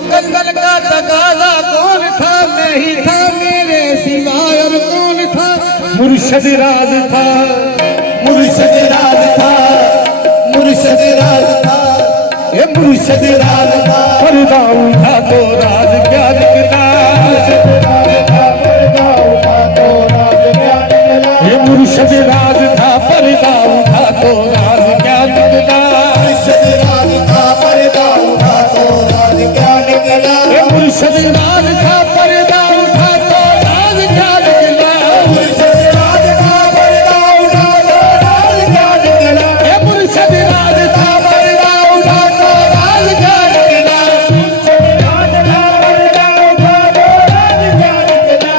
कंगन का तकाजा कौन था, मैं ही था, मेरे सिवाय और कौन था। मुर्शद राज था, मुर्शद राज था, मुर्शद राज था, ये मुर्शद राज था। पर्दा उठा तो राज क्या निकला, पर्दा उठा तो राज क्या निकला। ये मुर्शद राज था, पर्दा उठा तो राज क्या निकला। मुर्शद राज था, पर्दा उठा तो राज क्या निकला। ये मुर्शद राज था, पर्दा उठा तो राज क्या निकला। मुर्शद राज था, पर्दा उठा तो राज क्या निकला। ये मुर्शद राज था, पर्दा उठा तो राज क्या निकला।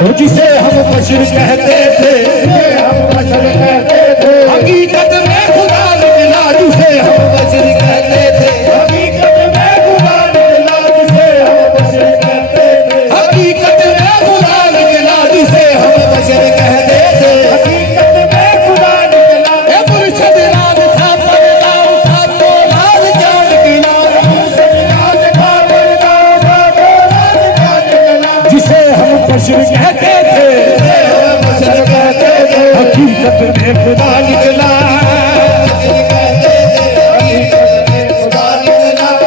तो जिसे हम बशर कहते थे, हम बशर कहते थे, हकीकत में खुदा निकला। जिसे हम बशर कहते थे, हकीकत में खुदा निकला। जिसे हम बशर कहते थे, हकीकत में खुदा निकला। जिसे हम बशर कहते थे, हकीकत में खुदा निकला। ये मुर्शद राज था, पर्दा उठा तो राज क्या निकला। मुर्शद राज था, पर्दा उठा तो राज क्या निकला। जिसे हम बशर कहते थे, हकीकत में खुदा निकला।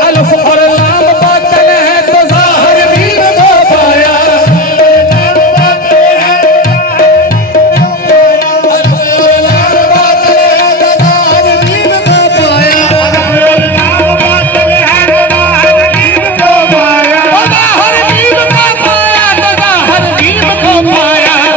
अल्फ और लाम बातल है तो ज़ाहिर भी न हो पाया। अल्फ और लाम बातल है तो ज़ाहिर भी न हो पाया। ज़ाहिर भी न हो पाया, ज़ाहिर भी न हो पाया, ज़ाहिर भी न हो पाया।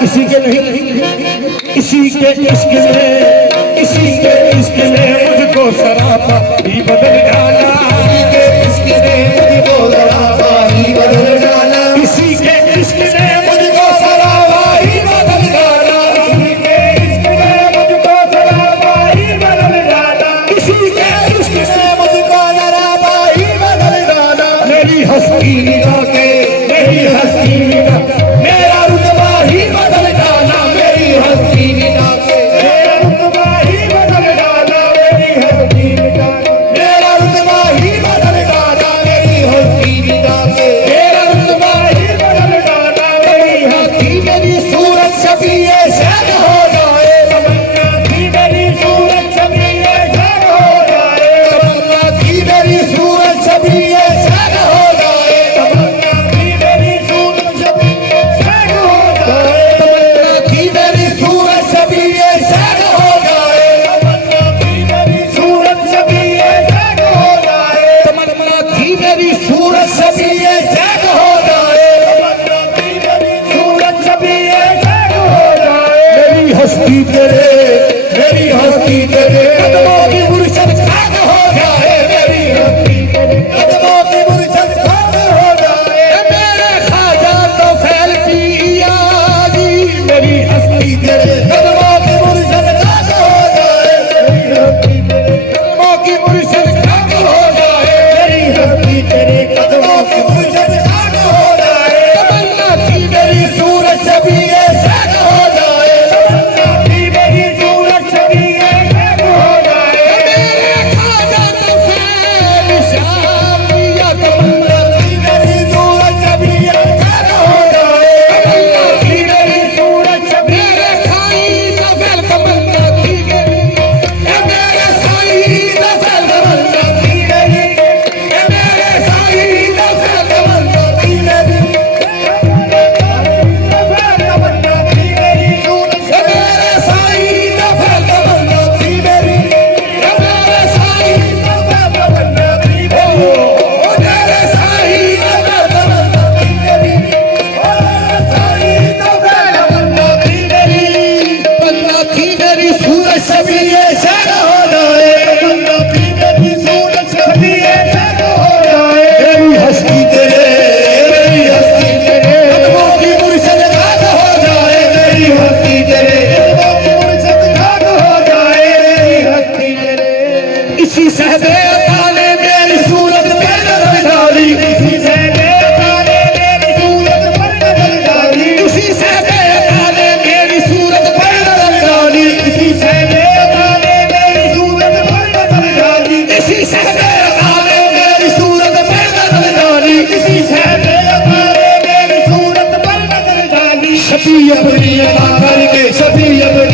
किसी के नहीं, इसी के इश्क में, इसी के इश्क ने मुझको सरापा ही बदल डाला, इसी के इश्क ने मुझको सरापा ही बदल डाला, इसी के इश्क ने मुझको सरापा ही बदल डाला, इसी के इश्क ने मुझको सरापा ही बदल डाला, इसी के इश्क ने मुझको सरापा ही बदल डाला। मेरी हस्ती निगाह के, मेरी हस्ती निगाह, मेरा रुतबा ही बदल डाला, मेरी हस्ती निगाह के, मेरा रुतबा ही बदल डाला, मेरी हस्ती निगाह के, मेरा रुतबा ही बदल डाला, मेरी हस्ती निगाह के, मेरा रुतबा ही बदल डाला, मेरी हस्ती। मेरी सूरत शबीए शान हो जाए, तमन्ना थी मेरी सूरत शबीए शान हो जाए, तमन्ना थी मेरी सूरत शबीए शान हो जाए, तमन्ना थी मेरी सूरत शबीए शान हो जाए, तमन्ना थी मेरी सूरत शबीए शान हो जाए, तमन्ना थी मेरी सूरत शबीए शान हो जाए, तमन्ना थी मेरी सूरत शबीए शान हो जाए, तमन्ना थी मेरी सूरत शबीए शान हो जाए। मेरी हस्ती तेरे, मेरी हस्ती तेरे कदमों की मुर्शद खाक हो जाए, मेरी हस्ती तेरे कदमों की मुर्शद खाक हो जाए, मेरे ख्वाजा तो फैल पिया जी, मेरी हस्ती तेरे कदमों की मुर्शद खाक हो जाए, मेरी हस्ती तेरे कदमों की मुर्शद खाक हो जाए, मेरी हस्ती तेरे कदमों की मुर्शद खाक हो जाए, तमन्ना थी मेरी सूरत शबीए शान हो जाए, तमन्ना थी मेरी सूरत शबीए शान हो जाए, मेरे ख्वाजा तो फैल शाम पिया, तमन्ना थी मेरी सूरत शबीए शान हो जाए, तमन्ना थी मेरी सूरत शबीए खाई तो फैल, तमन्ना थी मेरी, मेरे साईं तो फैल, तमन्ना थी मेरी, मेरे साईं तो फैल, तमन्ना थी मेरी, तमन्ना थी मेरी सूरत, मेरे साईं तो फैल, तमन्ना थी मेरी, मेरे साईं तो फैल, तमन्ना थी मेरी, ओ मेरे साईं तो फैल, तमन्ना थी मेरी, ओ मेरे साईं तो फैल, तमन्ना थी मेरी, तमन्ना थी मेरी सूरत शबीए शान हो जाए, तमन्ना थी मेरी सूरत शबीए शान हो जाए, मेरी हस्ती तेरे, मेरी हस्ती तेरे कदमों की मुर्शद खाक हो जाए, मेरी हस्ती तेरे कदमों की मुर्शद खाक हो जाए, मेरी हस्ती तेरे। इसी सहबे अता ने मेरी सूरत पे नजर डाली, इसी सहबे अता ने मेरी सूरत पर नजर डाली, इसी सहबे अता ने मेरी सूरत पर नजर डाली, इसी सहबे अता ने मेरी सूरत पर नजर डाली, इसी सहबे अता ने मेरी सूरत पर नजर डाली, इसी सहबे अता ने मेरी सूरत पर नजर डाली। शबी अपनी अता करके, शबी अपनी